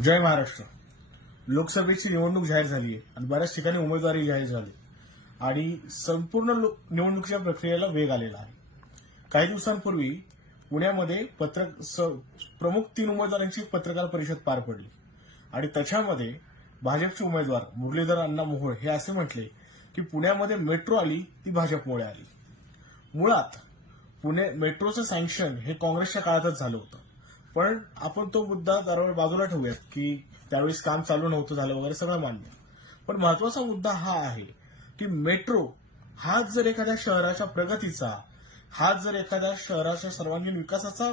जय महाराष्ट्र. लोकसभेची निवडणूक जाहीर झाली आहे आणि बऱ्याच ठिकाणी उमेदवारी जाहीर झाली आणि संपूर्ण निवडणुकीच्या प्रक्रियेला वेग आलेला आहे. काही दिवसांपूर्वी पुण्यामध्ये प्रमुख 3 उमेदवारांची पत्रकार परिषद पार पडली आणि त्याच्यामध्ये भाजपचे उमेदवार मुरलीधर अण्णा मोहोळ हे असे म्हटले की पुण्यामध्ये मेट्रो आली ती भाजपमुळे आली. मुळात पुणे मेट्रोचं सँक्शन हे काँग्रेसच्या काळातच झालं होतं, पण आपण तो मुद्दा जरा बाजूला ठेवूयात की त्यावेळेस काम चालू नव्हतं झालं वगैरे सगळं मान्य. पण महत्वाचा मुद्दा हा आहे की मेट्रो हाच जर एखाद्या शहराच्या प्रगतीचा, हाच जर एखाद्या शहराच्या सर्वांगीण विकासाचा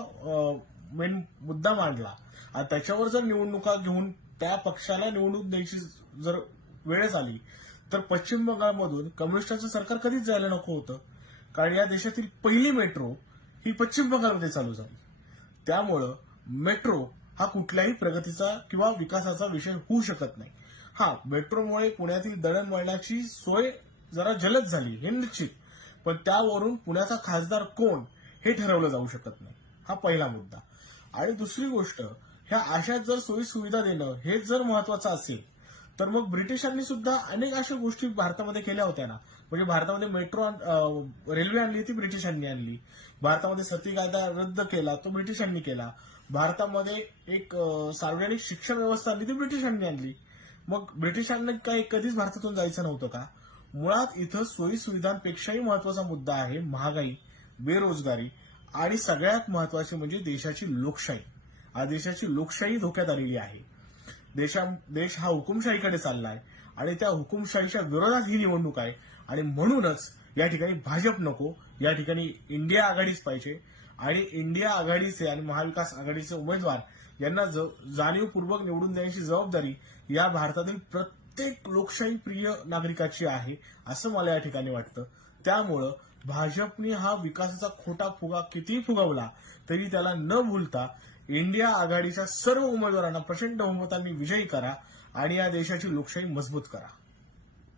मेन मुद्दा मांडला आणि त्याच्यावर जर निवडणुका घेऊन त्या पक्षाला निवडणूक द्यायची जर वेळच आली तर पश्चिम बंगालमधून कम्युनिस्टांचं सरकार कधीच जायला नको होतं, कारण या देशातील पहिली मेट्रो ही पश्चिम बंगालमध्ये चालू झाली. त्यामुळं मेट्रो हा कुठल्याही प्रगतीचा किंवा विकासाचा विषय होऊ शकत नाही. हा, मेट्रोमुळे पुण्यातील दळणवळणाची सोय जरा जलद झाली हे निश्चित, पण त्यावरून पुण्याचा खासदार कोण हे ठरवलं जाऊ शकत नाही. हा पहिला मुद्दा. आणि दुसरी गोष्ट, ह्या अशा जर सोयी सुविधा देणं हे जर महत्वाचं असेल तर मग ब्रिटिशांनी सुद्धा अनेक अशा गोष्टी भारतामध्ये केल्या होत्या ना. म्हणजे भारतामध्ये मेट्रो रेल्वे आणली ती ब्रिटिशांनी आणली. भारतामध्ये सती कायदा रद्द केला तो ब्रिटिशांनी केला. भारतामध्ये एक सार्वजनिक शिक्षण व्यवस्था आणली ती ब्रिटिशांनी आणली. मग ब्रिटिशांना काही कधीच भारतातून जायचं नव्हतं का? मुळात इथं सोयी सुविधांपेक्षाही महत्वाचा मुद्दा आहे महागाई, बेरोजगारी आणि सगळ्यात महत्वाचे म्हणजे देशाची लोकशाही. आज देशाची लोकशाही धोक्यात आलेली आहे. देश हा हुकुमशाहीकडे चाललाय आणि त्या हुकुमशाहीच्या विरोधात ही निवडणूक आहे आणि म्हणूनच या ठिकाणी भाजप नको, या ठिकाणी इंडिया आघाडीच पाहिजे. आणि इंडिया आघाडीचे आणि महाविकास आघाडीचे उमेदवार यांना जाणीवपूर्वक निवडून देण्याची जबाबदारी या भारतातील प्रत्येक लोकशाही प्रिय नागरिकाची आहे असं मला या ठिकाणी वाटतं. त्यामुळं भाजपने हा विकासाचा खोटा फुगा कितीही फुगवला तरी त्याला न भूलता इंडिया आघाडीच्या सर्व उमेदवारांना प्रचंड बहुमतांनी विजयी करा आणि या देशाची लोकशाही मजबूत करा.